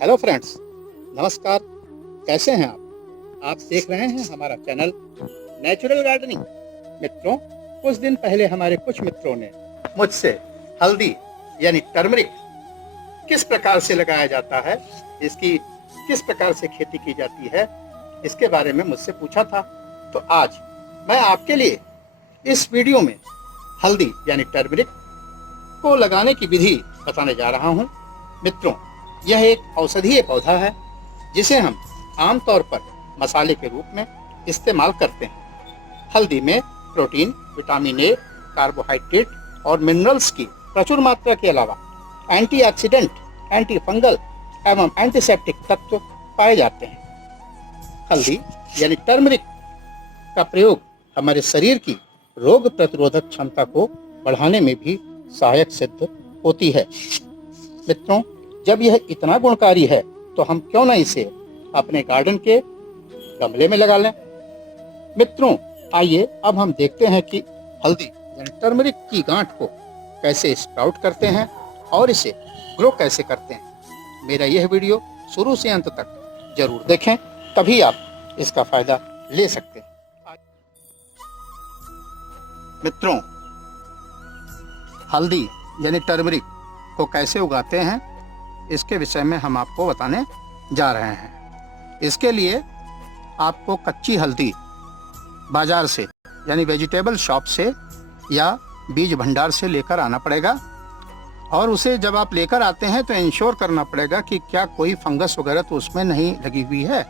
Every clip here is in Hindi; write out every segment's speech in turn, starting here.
हेलो फ्रेंड्स, नमस्कार। कैसे हैं आप देख रहे हैं हमारा चैनल नेचुरल गार्डनिंग। मित्रों, कुछ दिन पहले हमारे कुछ मित्रों ने मुझसे हल्दी यानी टर्मरिक किस प्रकार से लगाया जाता है, इसकी किस प्रकार से खेती की जाती है, इसके बारे में मुझसे पूछा था। तो आज मैं आपके लिए इस वीडियो में हल्दी यानी टर्मरिक को लगाने की विधि बताने जा रहा हूं। मित्रों, यह एक औषधीय पौधा है जिसे हम आमतौर पर मसाले के रूप में इस्तेमाल करते हैं। हल्दी में प्रोटीन, विटामिन ए, कार्बोहाइड्रेट और मिनरल्स की प्रचुर मात्रा के अलावा एंटीऑक्सीडेंट, एंटी फंगल एवं एंटीसेप्टिक तत्व पाए जाते हैं। हल्दी यानी टर्मरिक का प्रयोग हमारे शरीर की रोग प्रतिरोधक क्षमता को बढ़ाने में भी सहायक सिद्ध होती है। मित्रों, जब यह इतना गुणकारी है तो हम क्यों न इसे अपने गार्डन के गमले में लगा लें। मित्रों, आइए अब हम देखते हैं कि हल्दी यानी टर्मरिक की गांठ को कैसे स्प्राउट करते हैं और इसे ग्रो कैसे करते हैं। मेरा यह वीडियो शुरू से अंत तक जरूर देखें, तभी आप इसका फायदा ले सकते हैं। मित्रों, हल्दी यानी टर्मरिक को कैसे उगाते हैं, इसके विषय में हम आपको बताने जा रहे हैं। इसके लिए आपको कच्ची हल्दी बाजार से यानी वेजिटेबल शॉप से या बीज भंडार से लेकर आना पड़ेगा और उसे जब आप लेकर आते हैं तो इंश्योर करना पड़ेगा कि क्या कोई फंगस वगैरह तो उसमें नहीं लगी हुई है।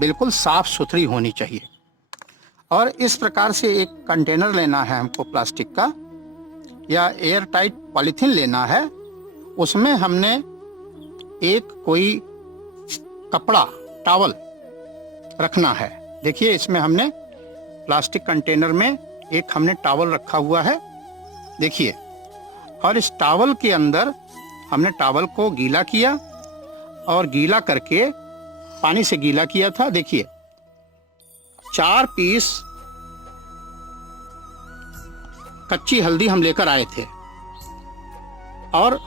बिल्कुल साफ सुथरी होनी चाहिए। और इस प्रकार से एक कंटेनर लेना है हमको, प्लास्टिक का या एयर टाइट पॉलीथीन लेना है। उसमें हमने एक कोई कपड़ा, टॉवल रखना है। देखिए, इसमें हमने प्लास्टिक कंटेनर में एक हमने टॉवल रखा हुआ है, देखिए। और इस टॉवल के अंदर हमने टॉवल को गीला किया और गीला करके पानी से गीला किया था। देखिए, 4 पीस कच्ची हल्दी हम लेकर आए थे और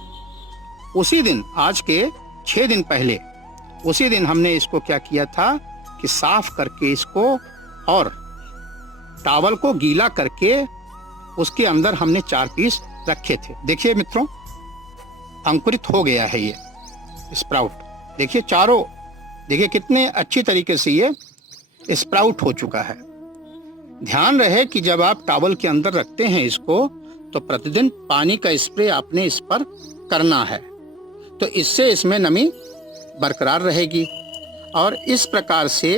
उसी दिन, आज के 6 दिन पहले, उसी दिन हमने इसको क्या किया था कि साफ करके इसको और टॉवल को गीला करके उसके अंदर हमने 4 पीस रखे थे। देखिए मित्रों, अंकुरित हो गया है ये स्प्राउट। देखिए चारों, देखिए कितने अच्छी तरीके से ये स्प्राउट हो चुका है। ध्यान रहे कि जब आप टॉवल के अंदर रखते हैं इसको, तो प्रतिदिन पानी का स्प्रे आपने इस पर करना है, तो इससे इसमें नमी बरकरार रहेगी। और इस प्रकार से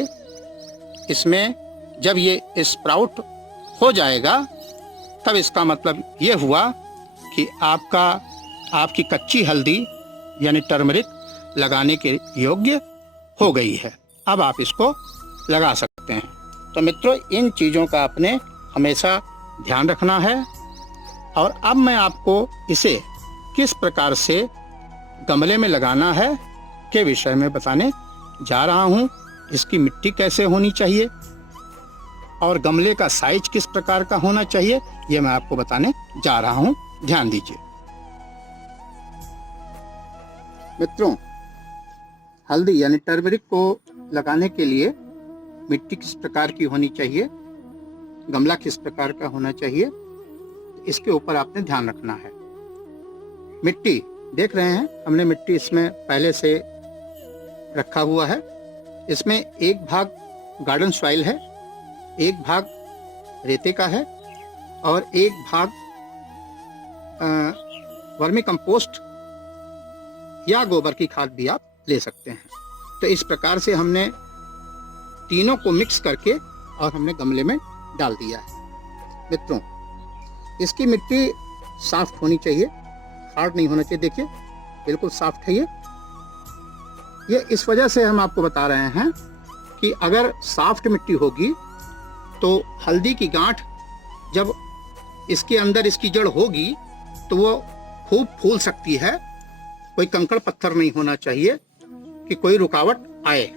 इसमें जब ये स्प्राउट हो जाएगा, तब इसका मतलब ये हुआ कि आपकी कच्ची हल्दी यानी टर्मरिक लगाने के योग्य हो गई है। अब आप इसको लगा सकते हैं। तो मित्रों, इन चीज़ों का आपने हमेशा ध्यान रखना है। और अब मैं आपको इसे किस प्रकार से गमले में लगाना है के विषय में बताने जा रहा हूं। इसकी मिट्टी कैसे होनी चाहिए और गमले का साइज किस प्रकार का होना चाहिए, ये मैं आपको बताने जा रहा हूं। ध्यान दीजिए। मित्रों, हल्दी यानी टर्मरिक को लगाने के लिए मिट्टी किस प्रकार की होनी चाहिए, गमला किस प्रकार का होना चाहिए, इसके ऊपर आपने ध्यान रखना है। मिट्टी देख रहे हैं, हमने मिट्टी इसमें पहले से रखा हुआ है। इसमें एक भाग गार्डन सॉइल है, एक भाग रेते का है और एक भाग वर्मी कंपोस्ट या गोबर की खाद भी आप ले सकते हैं। तो इस प्रकार से हमने तीनों को मिक्स करके और हमने गमले में डाल दिया है। मित्रों, इसकी मिट्टी सॉफ्ट होनी चाहिए, हार्ड नहीं होना चाहिए। देखिए, बिल्कुल सॉफ्ट है ये इस वजह से हम आपको बता रहे हैं कि अगर सॉफ्ट मिट्टी होगी तो हल्दी की गांठ जब इसके अंदर इसकी जड़ होगी तो वो खूब फूल सकती है। कोई कंकड़ पत्थर नहीं होना चाहिए कि कोई रुकावट आए।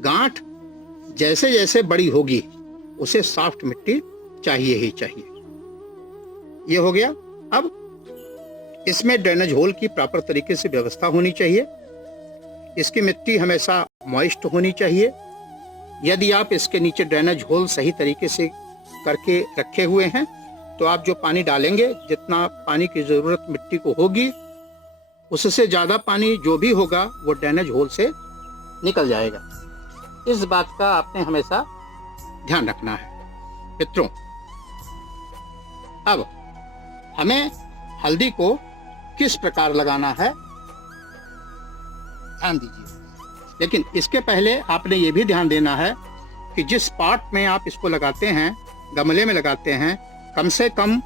गांठ जैसे जैसे बड़ी होगी उसे सॉफ्ट मिट्टी चाहिए ही चाहिए। ये हो गया। अब इसमें ड्रेनेज होल की प्रॉपर तरीके से व्यवस्था होनी चाहिए। इसकी मिट्टी हमेशा मॉइस्ट होनी चाहिए। यदि आप इसके नीचे ड्रेनेज होल सही तरीके से करके रखे हुए हैं तो आप जो पानी डालेंगे, जितना पानी की ज़रूरत मिट्टी को होगी उससे ज़्यादा पानी जो भी होगा वो ड्रेनेज होल से निकल जाएगा। इस बात का आपने हमेशा ध्यान रखना है मित्रों। अब हमें हल्दी को किस प्रकार लगाना है ध्यान दीजिए। लेकिन इसके पहले आपने ये भी ध्यान देना है कि जिस पार्ट में आप इसको लगाते हैं, गमले में लगाते हैं, कम से कम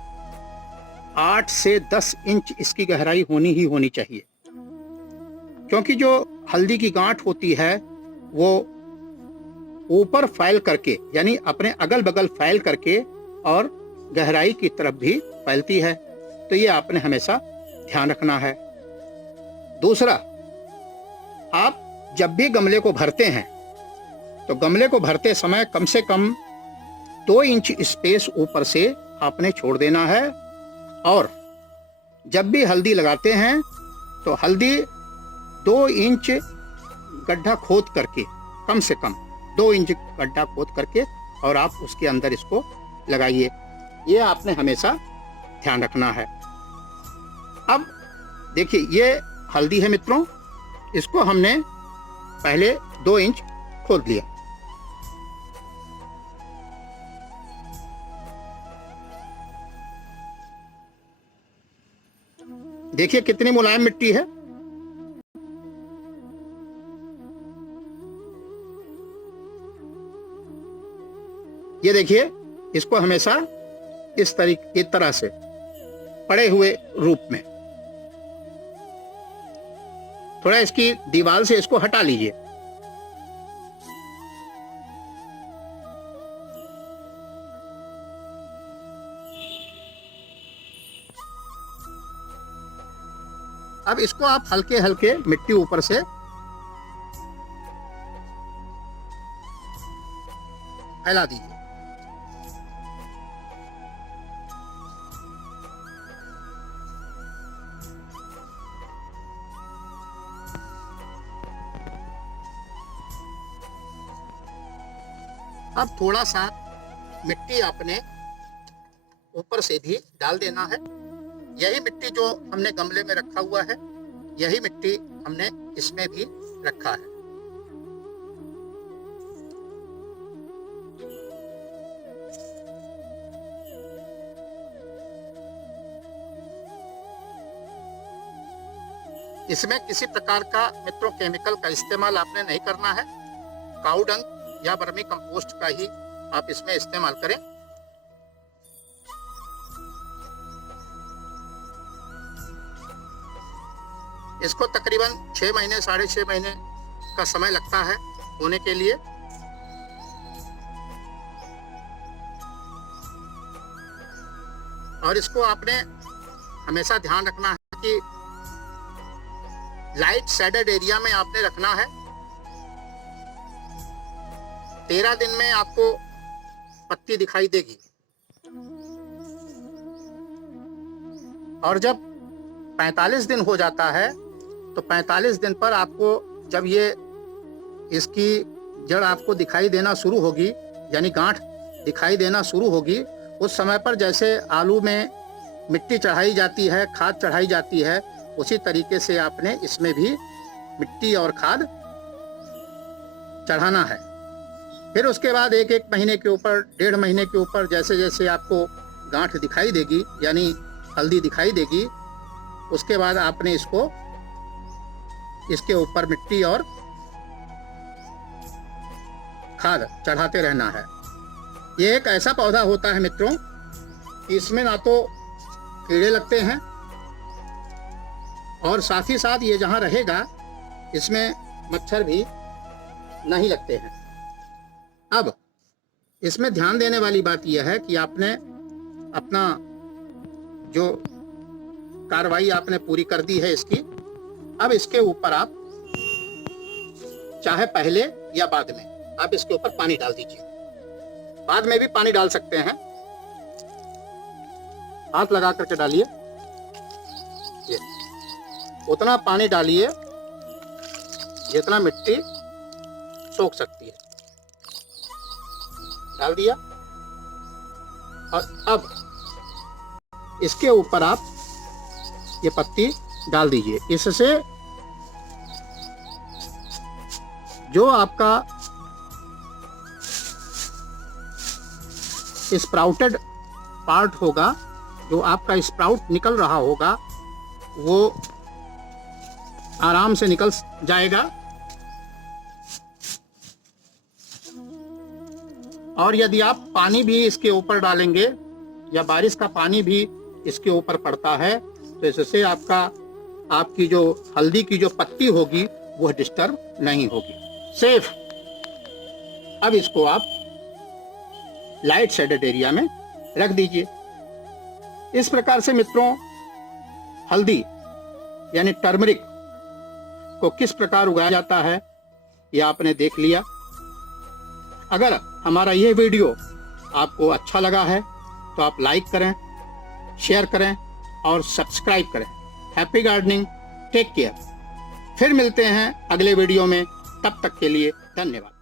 8 से 10 इंच इसकी गहराई होनी ही होनी चाहिए। क्योंकि जो हल्दी की गांठ होती है वो ऊपर फैल करके, यानी अपने अगल बगल फैल करके और गहराई की तरफ भी फैलती है। तो ये आपने हमेशा ध्यान रखना है। दूसरा, आप जब भी गमले को भरते हैं तो गमले को भरते समय कम से कम 2 इंच स्पेस ऊपर से आपने छोड़ देना है। और जब भी हल्दी लगाते हैं तो हल्दी 2 इंच गड्ढा खोद करके, कम से कम 2 इंच गड्ढा खोद करके और आप उसके अंदर इसको लगाइए। ये आपने हमेशा ध्यान रखना है। अब देखिए, ये हल्दी है मित्रों, इसको हमने पहले 2 इंच खोद लिया। देखिए कितनी मुलायम मिट्टी है। ये देखिए, इसको हमेशा इस तरह से पड़े हुए रूप में, थोड़ा इसकी दीवार से इसको हटा लीजिए। अब इसको आप हल्के हल्के मिट्टी ऊपर से फैला दीजिए। अब थोड़ा सा मिट्टी आपने ऊपर से भी डाल देना है। यही मिट्टी जो हमने गमले में रखा हुआ है, यही मिट्टी हमने इसमें भी रखा है। इसमें किसी प्रकार का मित्रों केमिकल का इस्तेमाल आपने नहीं करना है। काऊ डंग या वर्मी कंपोस्ट का ही आप इसमें इस्तेमाल करें। इसको तकरीबन 6 महीने 6.5 महीने का समय लगता है होने के लिए। और इसको आपने हमेशा ध्यान रखना है कि लाइट शेडेड एरिया में आपने रखना है। 13 दिन में आपको पत्ती दिखाई देगी। और जब 45 दिन हो जाता है तो 45 दिन पर आपको, जब ये इसकी जड़ आपको दिखाई देना शुरू होगी, यानी गांठ दिखाई देना शुरू होगी, उस समय पर जैसे आलू में मिट्टी चढ़ाई जाती है, खाद चढ़ाई जाती है, उसी तरीके से आपने इसमें भी मिट्टी और खाद चढ़ाना है। फिर उसके बाद 1-1 महीने के ऊपर, 1.5 महीने के ऊपर जैसे जैसे आपको गांठ दिखाई देगी, यानी हल्दी दिखाई देगी, उसके बाद आपने इसके ऊपर मिट्टी और खाद चढ़ाते रहना है। ये एक ऐसा पौधा होता है मित्रों, इसमें ना तो कीड़े लगते हैं और साथ ही साथ ये जहाँ रहेगा इसमें मच्छर भी नहीं लगते हैं। अब इसमें ध्यान देने वाली बात यह है कि आपने अपना जो कार्रवाई आपने पूरी कर दी है इसकी। अब इसके ऊपर आप चाहे पहले या बाद में आप इसके ऊपर पानी डाल दीजिए। बाद में भी पानी डाल सकते हैं, हाथ लगा करके डालिए। ये उतना पानी डालिए जितना मिट्टी सोख सकती है। डाल दिया और अब इसके ऊपर आप ये पत्ती डाल दीजिए। इससे जो आपका स्प्राउटेड पार्ट होगा, जो आपका स्प्राउट निकल रहा होगा, वो आराम से निकल जाएगा। और यदि आप पानी भी इसके ऊपर डालेंगे या बारिश का पानी भी इसके ऊपर पड़ता है तो इससे आपकी जो हल्दी की जो पत्ती होगी वह डिस्टर्ब नहीं होगी, सेफ। अब इसको आप लाइट शेडेड एरिया में रख दीजिए। इस प्रकार से मित्रों, हल्दी यानी टर्मरिक को किस प्रकार उगाया जाता है यह आपने देख लिया। अगर हमारा यह वीडियो आपको अच्छा लगा है तो आप लाइक करें, शेयर करें और सब्सक्राइब करें। Happy gardening, take care. फिर मिलते हैं अगले वीडियो में, तब तक के लिए धन्यवाद।